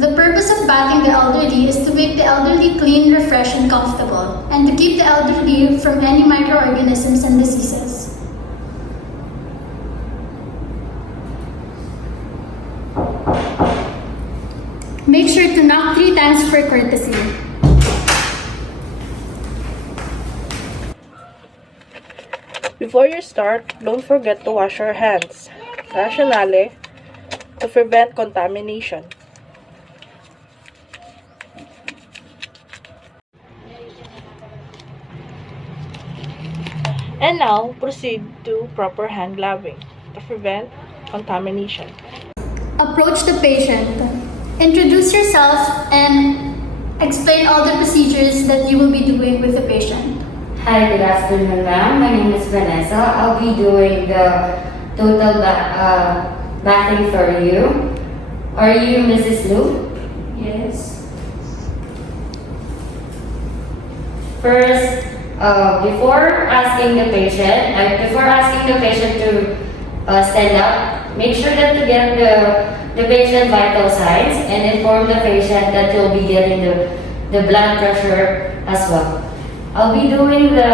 The purpose of bathing the elderly is to make the elderly clean, refreshed, and comfortable, and to keep the elderly from any microorganisms and diseases. Make sure to knock 3 times for courtesy. Before you start, don't forget to wash your hands. Rationale, to prevent contamination. And now, proceed to proper hand gloving to prevent contamination. Approach the patient. Introduce yourself and explain all the procedures that you will be doing with the patient. Hi, good afternoon, ma'am. My name is Vannesa. I'll be doing the total bathing for you. Are you Mrs. Lu? Yes. First, before asking the patient to stand up, make sure that to get the patient vital signs and inform the patient that you'll be getting the blood pressure as well. I'll be doing the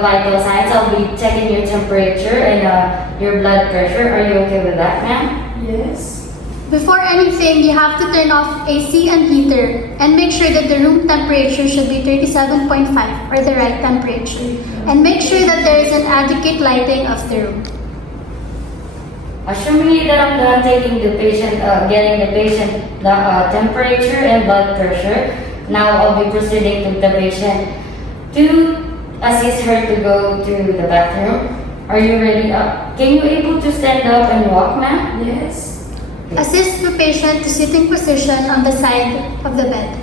vital signs. I'll be checking your temperature and your blood pressure. Are you okay with that, ma'am? Yes. Before anything, you have to turn off AC and heater and make sure that the room temperature should be 37.5 or the right temperature. And make sure that there is an adequate lighting of the room. Assuming that I'm done taking the patient, getting the patient temperature and blood pressure, now I'll be proceeding to the patient to assist her to go to the bathroom. Are you ready? Can you able to stand up and walk, ma'am? Yes. Assist the patient to sitting position on the side of the bed.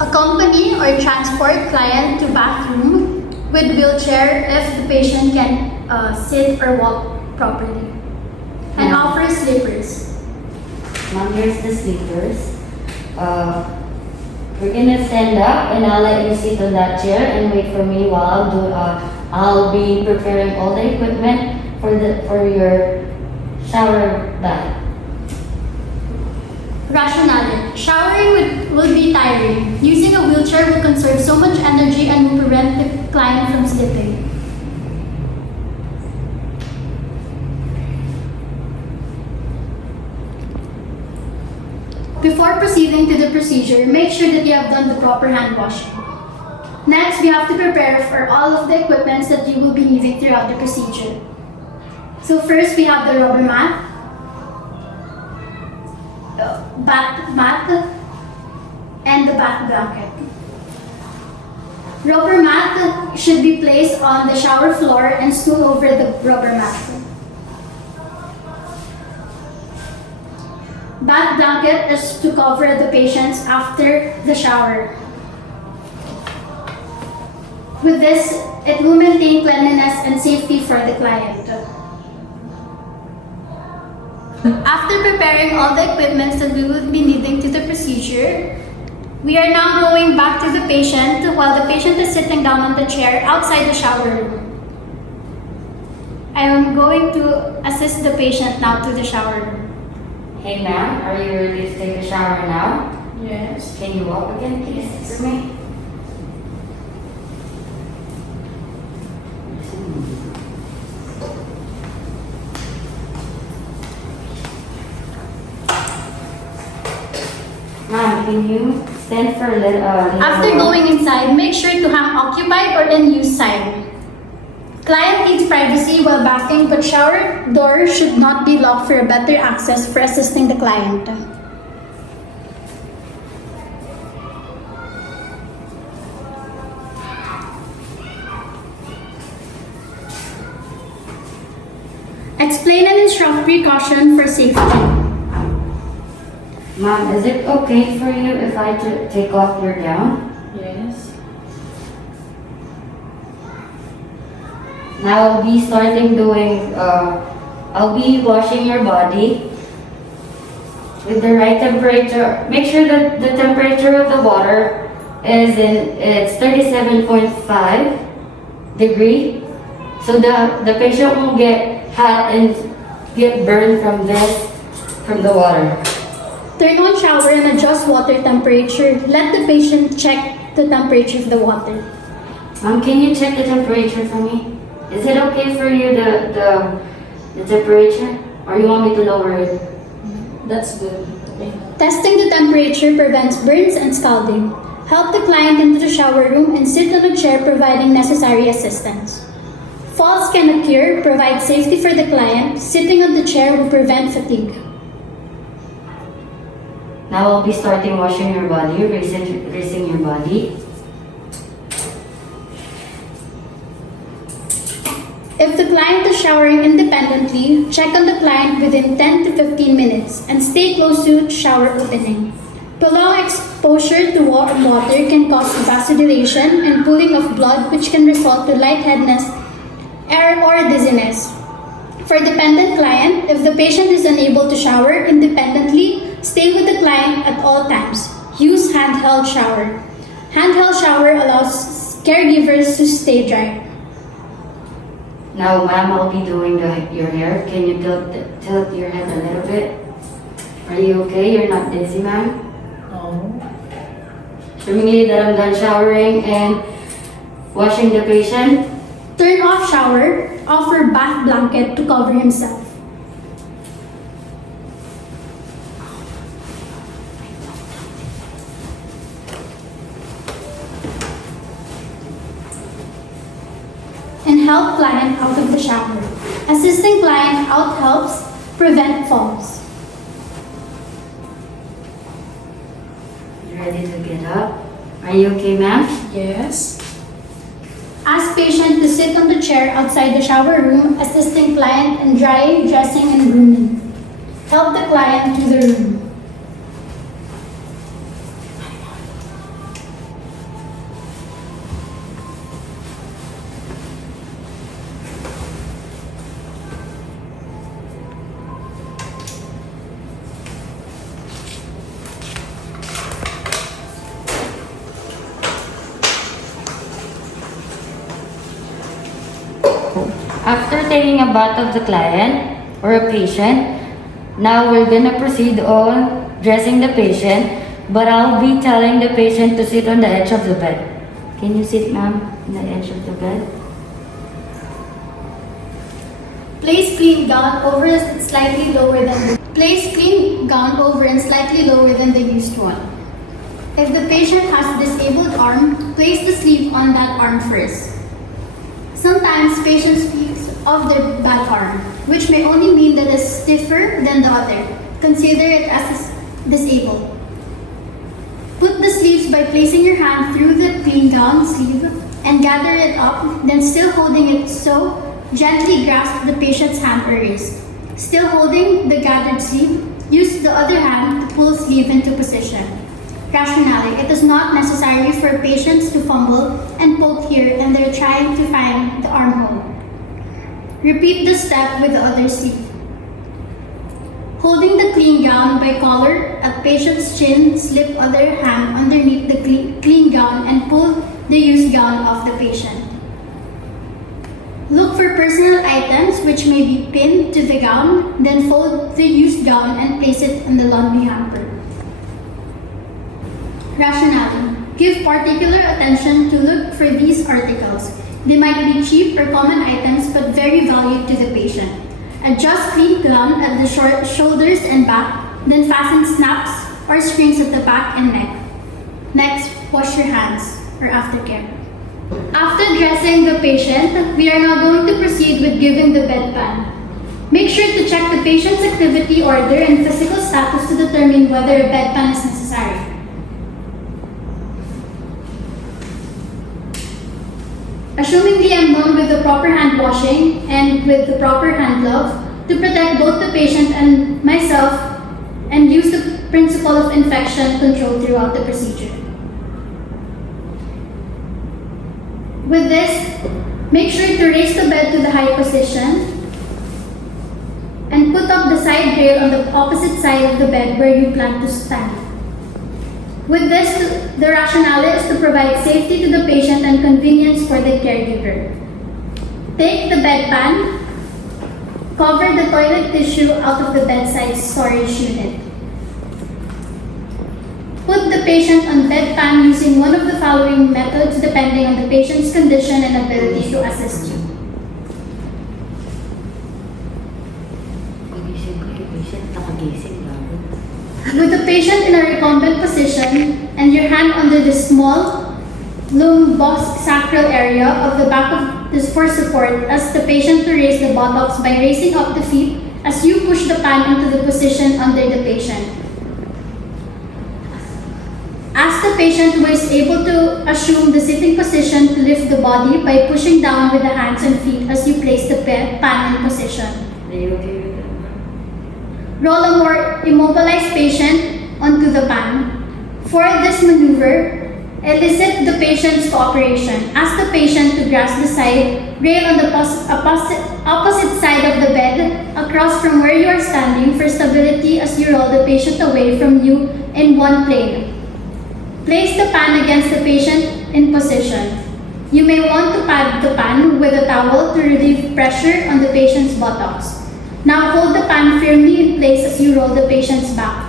Accompany or transport client to bathroom with wheelchair if the patient can sit or walk properly. And offer slippers. Ma'am, here's the sleepers. We're gonna stand up and I'll let you sit on that chair and wait for me while I'll be preparing all the equipment for your shower bath. Rationale. Showering will be tiring. Using a wheelchair will conserve so much energy and will prevent the client from slipping. Before proceeding to the procedure, make sure that you have done the proper hand washing. Next, we have to prepare for all of the equipments that you will be needing throughout the procedure. So first, we have the rubber mat, bath mat, and the bath blanket. Rubber mat should be placed on the shower floor and stool over the rubber mat. Bath blanket is to cover the patients after the shower. With this, it will maintain cleanliness and safety for the client. After preparing all the equipment that we will be needing to the procedure, we are now going back to the patient while the patient is sitting down on the chair outside the shower room. I am going to assist the patient now to the shower room. Hey ma'am, are you ready to take a shower now? Yes. Can you walk again, please, for me? Ma'am, can you stand for a little After while? going inside, make sure to hang occupied or in use sign. Client needs privacy while bathing, but shower door should not be locked for a better access for assisting the client. Explain and instruct precaution for safety. Ma'am, is it okay for you if I take off your gown? Yes. Now I'll be starting doing, I'll be washing your body with the right temperature. Make sure that the temperature of the water is it's 37.5 degree. so the patient won't get hot and get burned from the water. Turn on shower and adjust water temperature. Let the patient check the temperature of the water. Ma'am, can you check the temperature for me? Is it okay for you, the temperature? Or you want me to lower it? That's good. Okay. Testing the temperature prevents burns and scalding. Help the client into the shower room and sit on a chair providing necessary assistance. Falls can occur, provide safety for the client. Sitting on the chair will prevent fatigue. Now I'll be starting washing your body, raising your body. If the client is showering independently, check on the client within 10 to 15 minutes and stay close to shower opening. Prolonged exposure to warm water can cause vasodilation and pooling of blood, which can result to lightheadedness or dizziness. For dependent client, if the patient is unable to shower independently, stay with the client at all times. Use handheld shower. Handheld shower allows caregivers to stay dry. Now, ma'am, I'll be doing your hair. Can you tilt your head a little bit? Are you okay? You're not dizzy, ma'am? No. Assuming that I'm done showering and washing the patient. Turn off shower. Offer bath blanket to cover himself. And help client out of the shower. Assisting client out helps prevent falls. You ready to get up? Are you okay, ma'am? Yes. Ask patient to sit on the chair outside the shower room, assisting client in drying, dressing, and grooming. Help the client to the room. After taking a bath of the client or a patient, now we're gonna proceed on dressing the patient, but I'll be telling the patient to sit on the edge of the bed. Can you sit, ma'am, on the edge of the bed? Place clean gown over and slightly lower than the used one. If the patient has a disabled arm, place the sleeve on that arm first. Sometimes patients speak of their bad arm, which may only mean that it's stiffer than the other. Consider it as disabled. Put the sleeves by placing your hand through the clean gown sleeve and gather it up, then still holding it so, gently grasp the patient's hand or wrist. Still holding the gathered sleeve, use the other hand to pull sleeve into position. Rationale: it is not necessary for patients to fumble and poke here and they're trying to find the armhole. Repeat the step with the other sleeve. Holding the clean gown by collar at patient's chin, slip other hand underneath the clean gown and pull the used gown off the patient. Look for personal items which may be pinned to the gown, then fold the used gown and place it in the laundry hamper. Rationale: give particular attention to look for these articles. They might be cheap or common items but very valued to the patient. Adjust clean gown at the shoulders and back, then fasten snaps or strings at the back and neck. Next, wash your hands or aftercare. After dressing the patient, we are now going to proceed with giving the bedpan. Make sure to check the patient's activity order and physical status to determine whether a bedpan is necessary. Assumingly I'm done with the proper hand washing and with the proper hand glove to protect both the patient and myself and use the principle of infection control throughout the procedure. With this, make sure to raise the bed to the high position and put up the side rail on the opposite side of the bed where you plan to stand. With this, the rationale is to provide safety to the patient and convenience for the caregiver. Take the bedpan, cover the toilet tissue out of the bedside storage unit. Put the patient on bedpan using one of the following methods depending on the patient's condition and ability to assist you. With the patient in a recumbent position and your hand under the small lumbosacral area of the back of this for support, ask the patient to raise the buttocks by raising up the feet as you push the pan into the position under the patient. Ask the patient who is able to assume the sitting position to lift the body by pushing down with the hands and feet as you place the pan in position. Are you okay with that? Roll a more immobilized patient onto the pan. For this maneuver, elicit the patient's cooperation. Ask the patient to grasp the side rail on the opposite side of the bed across from where you are standing for stability as you roll the patient away from you in one plane. Place the pan against the patient in position. You may want to pad the pan with a towel to relieve pressure on the patient's buttocks. Now hold the pan firmly in place as you roll the patient's back.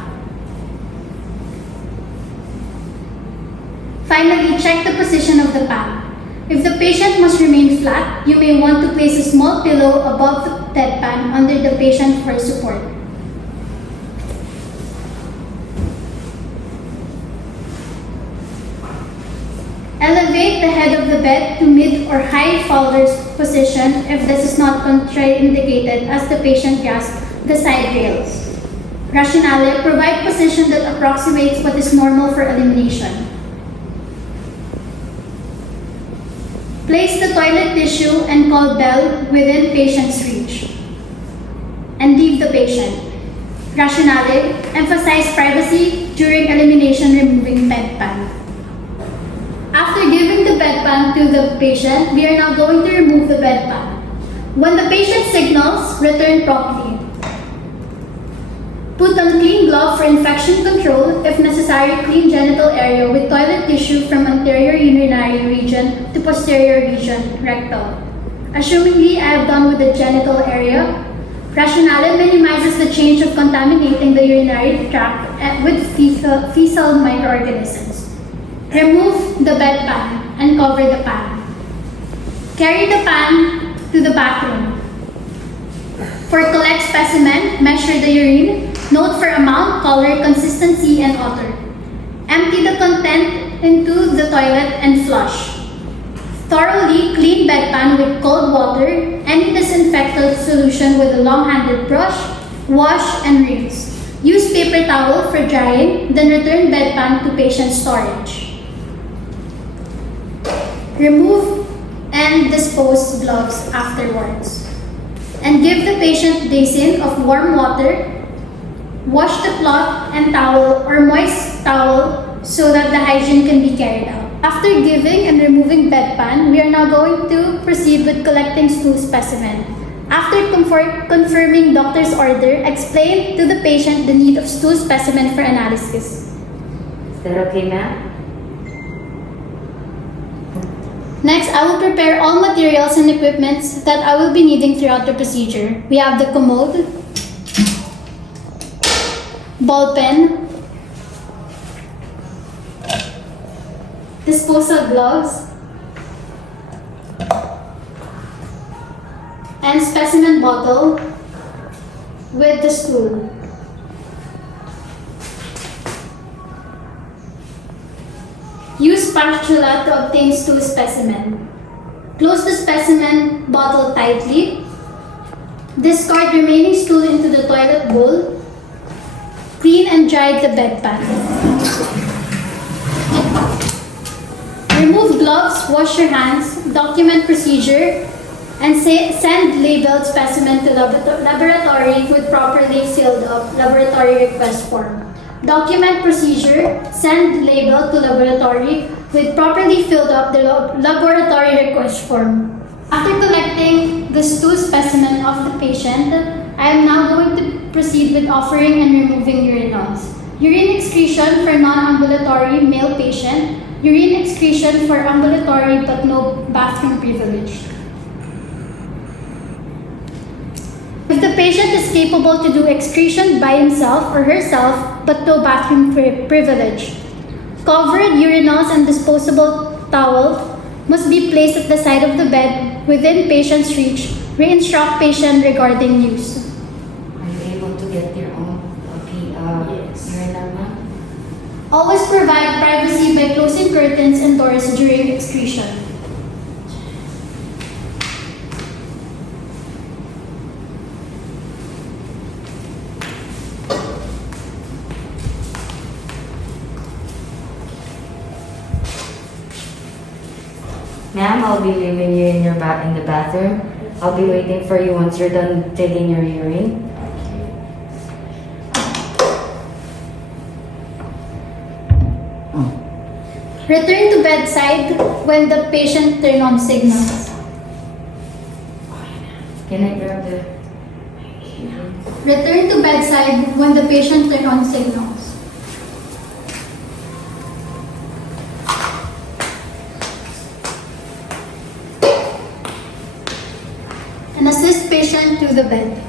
Finally, check the position of the pan. If the patient must remain flat, you may want to place a small pillow above the bedpan under the patient for support. Elevate the head of the bed to mid or high follower's position if this is not contraindicated as the patient grasps the side rails. Rationale, provide position that approximates what is normal for elimination. Place the toilet tissue and call bell within patient's reach. And leave the patient. Rationale, emphasize privacy during elimination removing bedpan. After giving the bedpan to the patient, we are now going to remove the bedpan. When the patient signals, return promptly. Put on clean glove for infection control. If necessary, clean genital area with toilet tissue from anterior urinary region to posterior region, rectal. Assumingly, I have done with the genital area. Rationale minimizes the change of contaminating the urinary tract with fecal microorganisms. Remove the bedpan and cover the pan. Carry the pan to the bathroom. For collect specimen, measure the urine, note for amount, color, consistency, and odor. Empty the content into the toilet and flush. Thoroughly clean bedpan with cold water, any disinfectant solution with a long-handled brush, wash and rinse. Use paper towel for drying, then return bedpan to patient storage. Remove and dispose gloves afterwards. And give the patient basin of warm water. Wash the cloth and towel or moist towel so that the hygiene can be carried out. After giving and removing bedpan, we are now going to proceed with collecting stool specimen. After confirming doctor's order, explain to the patient the need of stool specimen for analysis. Is that okay, ma'am? Next, I will prepare all materials and equipments that I will be needing throughout the procedure. We have the commode, ball pen, disposal gloves, and specimen bottle with the stool. Use spatula to obtain stool specimen. Close the specimen bottle tightly. Discard remaining stool into the toilet bowl. Clean and dry the bedpan. Remove gloves, wash your hands, document procedure, and send labeled specimen to laboratory with properly filled up laboratory request form. Document procedure, send label to laboratory with properly filled up the laboratory request form. After collecting the stool specimen of the patient, I am now going to proceed with offering and removing urinals. Urine excretion for non-ambulatory male patient, urine excretion for ambulatory but no bathroom privilege. patient is capable to do excretion by himself or herself, but no bathroom privilege. Covered urinals and disposable towels must be placed at the side of the bed within patient's reach. Re-instruct patient regarding use. Are you able to get your own Yes. urinal, ma'am? Always provide privacy by closing curtains and doors during excretion. Ma'am, I'll be leaving you in the bathroom. I'll be waiting for you once you're done taking your urine. Return to bedside when the patient turn on signals. Can I grab the... Return to bedside when the patient turn on signals. And assist patient to the bed.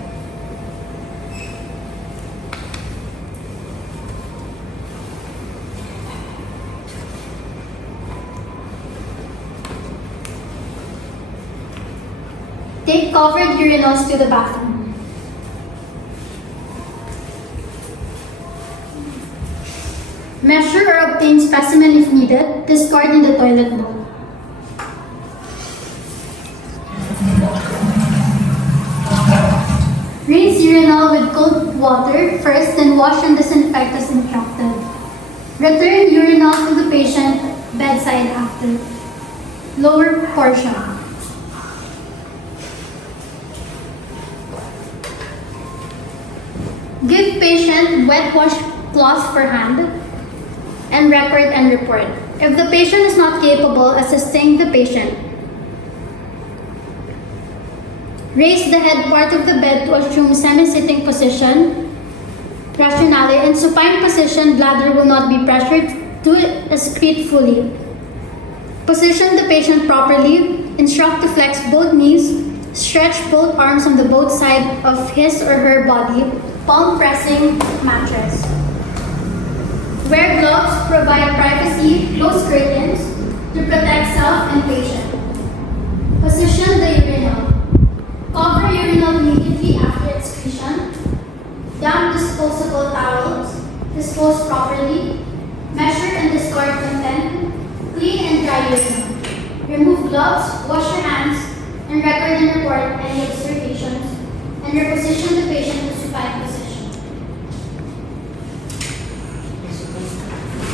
Take covered urinals to the bathroom. Measure or obtain specimen if needed. Discard in the toilet bowl. Rinse urinal with cold water first, then wash and disinfect as instructed. Return urinal to the patient bedside after. Lower portion. Give patient wet washcloth for hand and record and report. If the patient is not capable, assisting the patient. Raise the head part of the bed to assume semi-sitting position. Rationale, in supine position, bladder will not be pressured to excrete fully. Position the patient properly. Instruct to flex both knees. Stretch both arms on the both sides of his or her body. Palm pressing mattress. Wear gloves, provide privacy, close curtains to protect self and patient. Position the urinal. Cover urinal immediately after excretion. Damp disposable towels. Dispose properly. Measure and discard content. Clean and dry urinal. Remove gloves, wash your hands, and record and report any observations, and reposition the patient to supine position.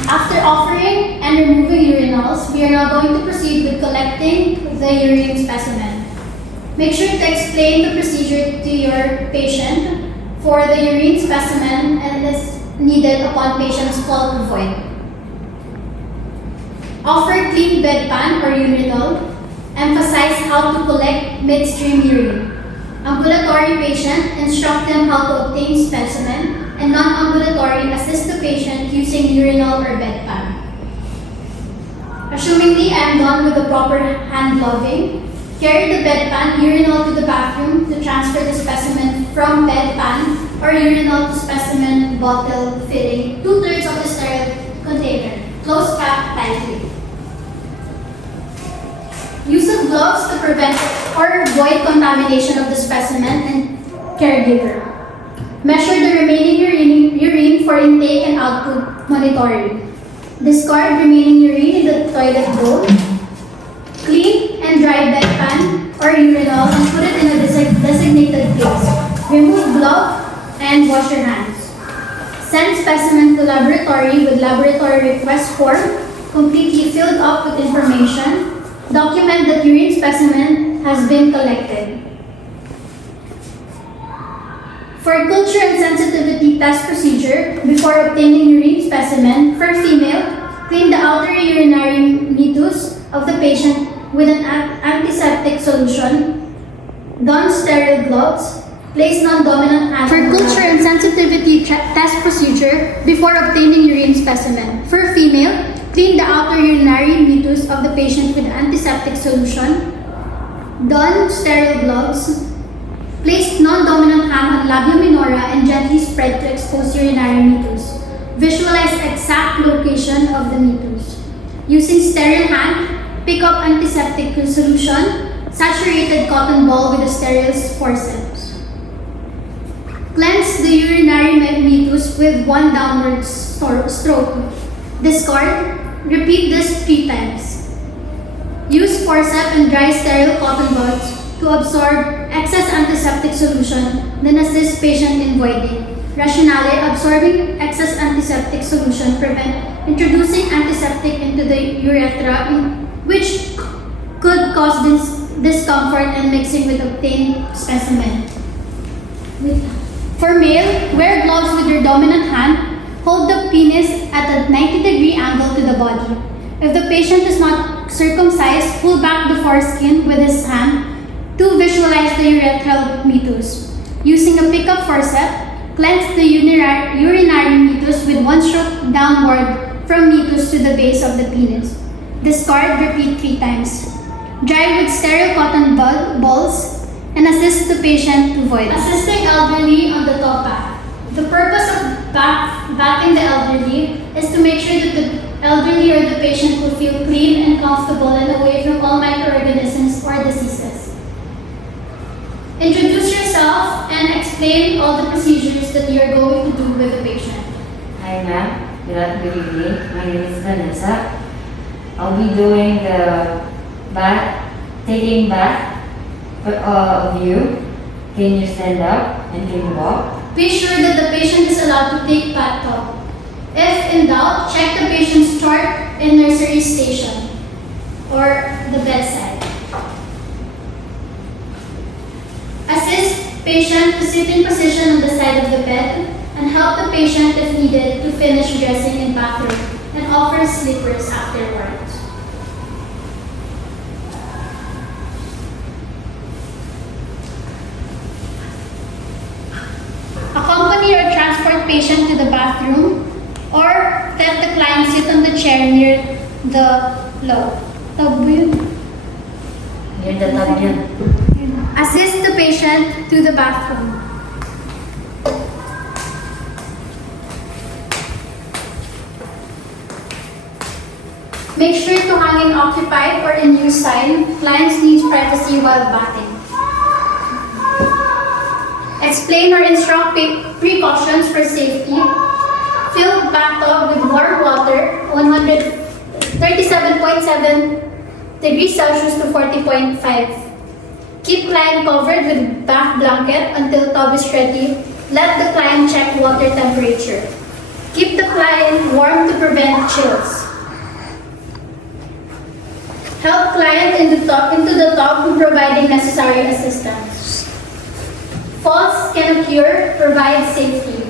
After offering and removing urinals, we are now going to proceed with collecting the urine specimen. Make sure to explain the procedure to your patient for the urine specimen and is needed upon patient's call to void. Offer clean bedpan or urinal. Emphasize how to collect midstream urine. Ambulatory patient, instruct them how to obtain specimen, and non-ambulatory, assist the patient using urinal or bedpan. Assumingly I am done with the proper hand gloving, carry the bedpan urinal to the bathroom to transfer the specimen from bedpan or urinal to specimen bottle filling 2/3 of the sterile container. Close cap tightly. Use of gloves to prevent or avoid contamination of the specimen and caregiver. Measure the remaining urine for intake and output monitoring. Discard remaining urine in the toilet bowl. Clean and dry bedpan or urinal and put it in a designated place. Remove glove and wash your hands. Send specimen to laboratory with laboratory request form completely filled up with information. Document that urine specimen has been collected. For culture and sensitivity test procedure, before obtaining urine specimen, for female, clean the outer urinary meatus of the patient with an antiseptic solution. Don sterile gloves. Place non-dominant hand. For culture and sensitivity test procedure, before obtaining urine specimen, for female, clean the outer urinary meatus of the patient with antiseptic solution. Don sterile gloves. Place non-dominant hand on labia minora and gently spread to expose urinary meatus. Visualize exact location of the meatus. Using sterile hand, pick up antiseptic solution, saturated cotton ball with a sterile forceps. Cleanse the urinary meatus with one downward stroke. Discard. Repeat this 3 times. Use forceps and dry sterile cotton buds to absorb excess antiseptic solution, then assist patient in voiding. Rationale, absorbing excess antiseptic solution prevent introducing antiseptic into the urethra, which could cause discomfort and mixing with obtained specimen. For male, wear gloves with your dominant hand. Hold the penis at a 90-degree angle to the body. If the patient is not circumcised, pull back the foreskin with his hand to visualize the urethral meatus. Using a pickup forceps, cleanse the urinary meatus with one stroke downward from meatus to the base of the penis. Discard, repeat 3 times. Dry with sterile cotton balls and assist the patient to void. Assisting elderly on the top bath. The purpose of bathing the elderly is to make sure that the elderly or the patient will feel clean and comfortable and away from all microorganisms or diseases. Introduce yourself and explain all the procedures that you are going to do with the patient. Hi ma'am, good evening. My name is Vannesa. I'll be doing the taking bath of you. Can you stand up and can you walk? Be sure that the patient is allowed to take bathtub. If in doubt, check the patient's chart in nursery station or the bedside. Assist patient to sit in position on the side of the bed and help the patient if needed to finish dressing in bathroom and offer slippers afterwards. Accompany or transport patient to the bathroom or let the client sit on the chair near the tub. Near the tub yan. Assist the patient to the bathroom. Make sure to hang in occupied or in use sign. Clients need privacy while bathing. Explain or instruct precautions for safety. Fill bathtub with warm water, 137.7 degrees Celsius to 40.5. Keep client covered with bath blanket until tub is ready. Let the client check water temperature. Keep the client warm to prevent chills. Help client into the tub providing necessary assistance. Falls can occur, provide safety.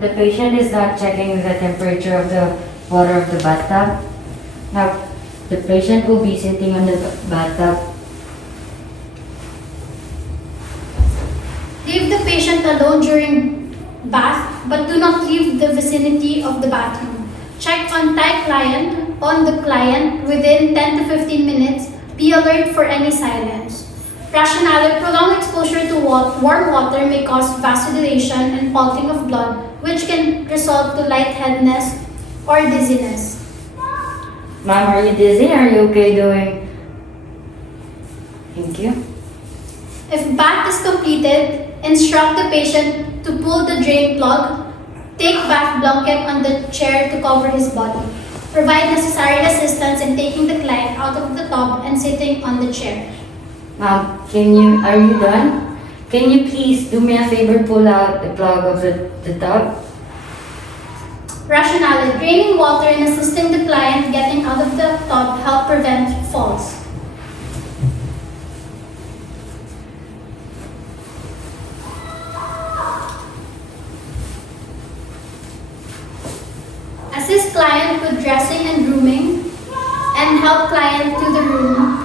The patient is not checking the temperature of the water of the bathtub. Now, the patient will be sitting on the bathtub. Leave the patient alone during bath, but do not leave the vicinity of the bathroom. Check on the client within 10 to 15 minutes. Be alert for any silence. Rationale: prolonged exposure to warm water may cause vasodilation and faulting of blood, which can result to lightheadedness or dizziness. Ma'am, are you dizzy? Are you okay doing? Thank you. If bath is completed, instruct the patient to pull the drain plug. Take bath blanket on the chair to cover his body. Provide necessary assistance in taking the client out of the tub and sitting on the chair. Ma'am, are you done? Can you please do me a favor, pull out the plug of the tub? Rationale: draining water and assisting the client getting out of the tub help prevent falls. Assist client with dressing and grooming and help client to the room.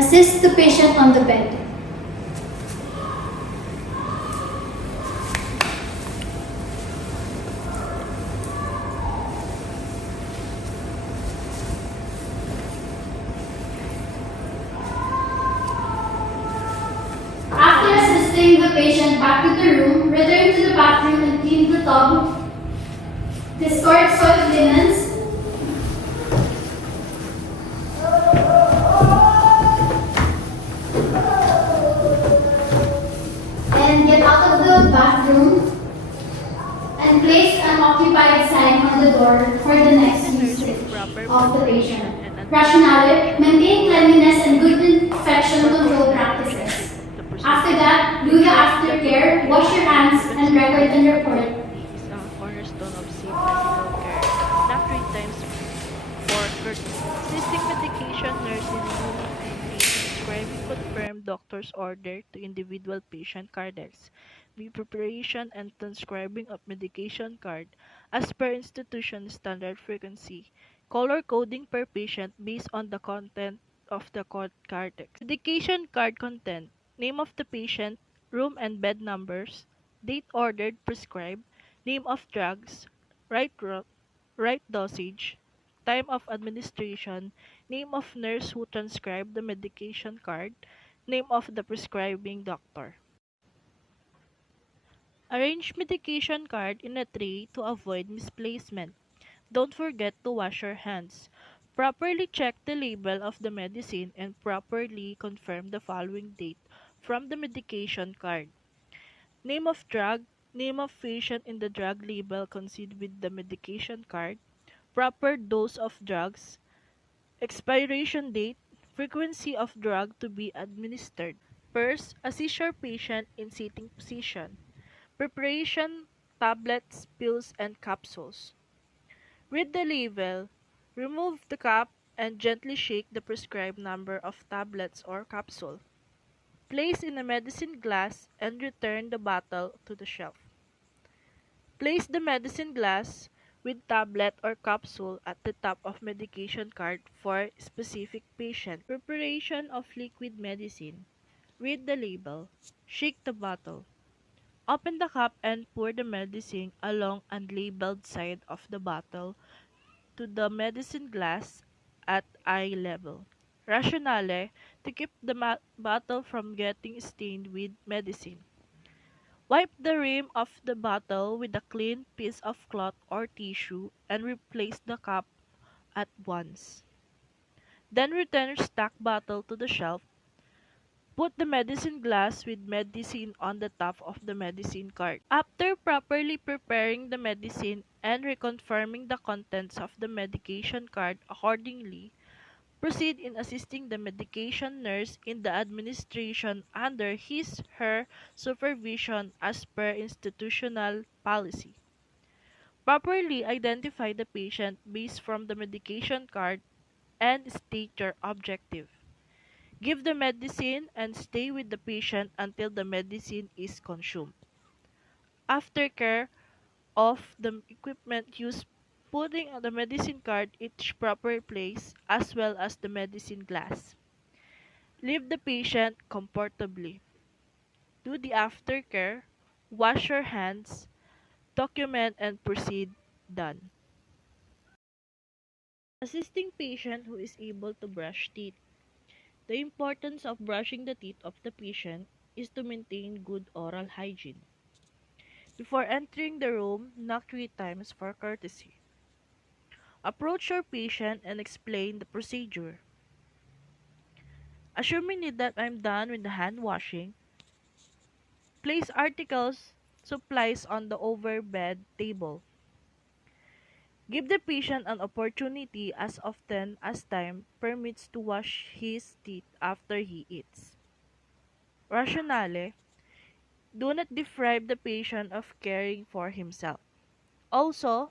Assist the patient on the bed. After assisting the patient back to the room, return to the bathroom and clean the tub. Discard soiled linens. And get out of the bathroom and place an occupied sign on the door for the next usage of the patient. Rationale, maintain cleanliness and good infection control practices. After that, do the aftercare, wash your hands, and record and report. Is a cornerstone of safe medical care. Not 3 times for courtesy. Assisting medication nurse in removing and prescribing confirmed doctor's order to individual patient cards. The preparation and transcribing of medication card as per institution standard frequency. Color coding per patient based on the content of the card text. Medication card content. Name of the patient, room and bed numbers, date ordered, prescribed, name of drugs, right right dosage, time of administration, name of nurse who transcribed the medication card, name of the prescribing doctor. Arrange medication card in a tray to avoid misplacement. Don't forget to wash your hands. Properly check the label of the medicine and properly confirm the following date from the medication card. Name of drug, name of patient in the drug label coincide with the medication card, proper dose of drugs, expiration date, frequency of drug to be administered. First, assist your patient in sitting position. Preparation, tablets, pills, and capsules. Read the label. Remove the cap and gently shake the prescribed number of tablets or capsule. Place in a medicine glass and return the bottle to the shelf. Place the medicine glass with tablet or capsule at the top of medication card for specific patient. Preparation of liquid medicine. Read the label. Shake the bottle. Open the cap and pour the medicine along unlabeled side of the bottle to the medicine glass at eye level. Rationale, to keep the bottle from getting stained with medicine. Wipe the rim of the bottle with a clean piece of cloth or tissue and replace the cap at once. Then return stuck bottle to the shelf. Put the medicine glass with medicine on the top of the medicine cart. After properly preparing the medicine and reconfirming the contents of the medication card accordingly, proceed in assisting the medication nurse in the administration under his/her supervision as per institutional policy. Properly identify the patient based from the medication card and state your objective. Give the medicine and stay with the patient until the medicine is consumed. Aftercare of the equipment used, putting the medicine card in its proper place as well as the medicine glass. Leave the patient comfortably. Do the aftercare, wash your hands, document and proceed done. Assisting patient who is able to brush teeth. The importance of brushing the teeth of the patient is to maintain good oral hygiene. Before entering the room, knock 3 times for courtesy. Approach your patient and explain the procedure. Assuming that I'm done with the hand washing, place articles, supplies on the overbed table. Give the patient an opportunity as often as time permits to wash his teeth after he eats. Rationale, do not deprive the patient of caring for himself. Also,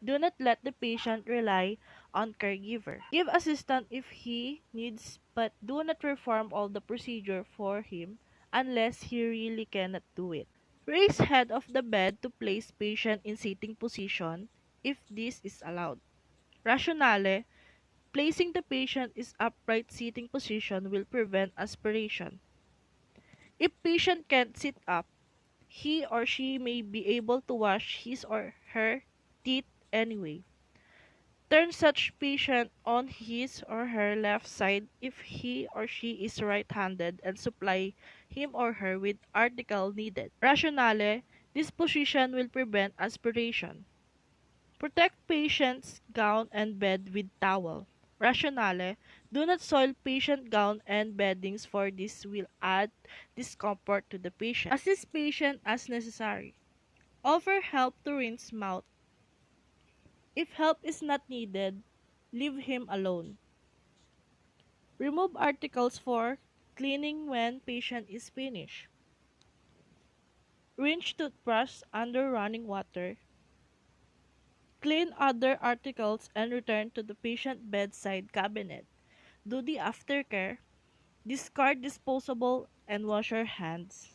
do not let the patient rely on caregiver. Give assistance if he needs, but do not perform all the procedure for him unless he really cannot do it. Raise head of the bed to place patient in sitting position if this is allowed. Rationale, Placing the patient in upright sitting position will prevent aspiration. If patient can't sit up, he or she may be able to wash his or her teeth anyway. Turn such patient on his or her left side if he or she is right-handed and supply him or her with article needed. Rationale, this position will prevent aspiration. Protect patient's gown and bed with towel. Rationale, do not soil patient gown and beddings for this will add discomfort to the patient. Assist patient as necessary. Offer help to rinse mouth. If help is not needed, leave him alone. Remove articles for cleaning when patient is finished. Rinse toothbrush under running water. Clean other articles and return to the patient bedside cabinet. Do the aftercare. Discard disposable and wash your hands.